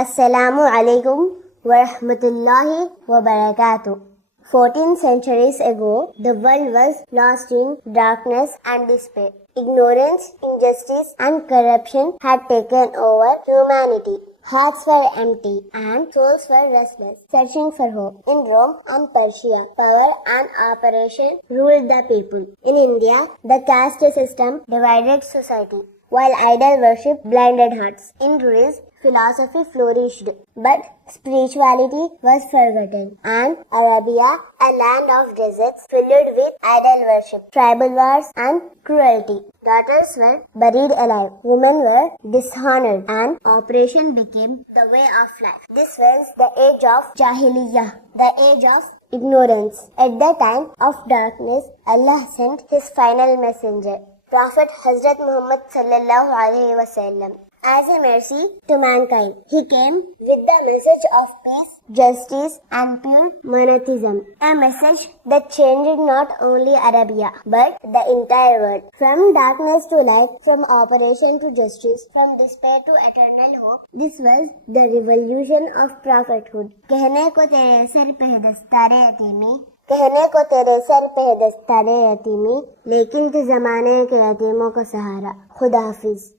Assalamu alaikum wa rahmatullahi wa barakatuh. 14 centuries ago, the world was lost in darkness and despair. Ignorance, injustice, and corruption had taken over humanity. Hearts were empty and souls were restless, searching for hope. In Rome and Persia, power and oppression ruled the people. In India, the caste system divided society, while idol worship blinded hearts. In Greece, philosophy flourished, but spirituality was forgotten. And Arabia, a land of deserts filled with idol worship, tribal wars, and cruelty. Daughters were buried alive, women were dishonored, and oppression became the way of life. This was the age of Jahiliyyah, the age of ignorance. At the time of darkness, Allah sent His final messenger, Prophet Hazrat Muhammad sallallahu alaihi wasallam, as a mercy to mankind. He came with the message of peace, justice, and pure monotheism. A message that changed not only Arabia, but the entire world. From darkness to light, from oppression to justice, from despair to eternal hope. This was the revolution of prophethood. कहने को तेरे sir पे दस्तारे यतीमी, कहने को तेरे sir पे दस्तारे यतीमी, लेकिन तू जमाने के यतीमों को सहारा. खुदा हाफिज.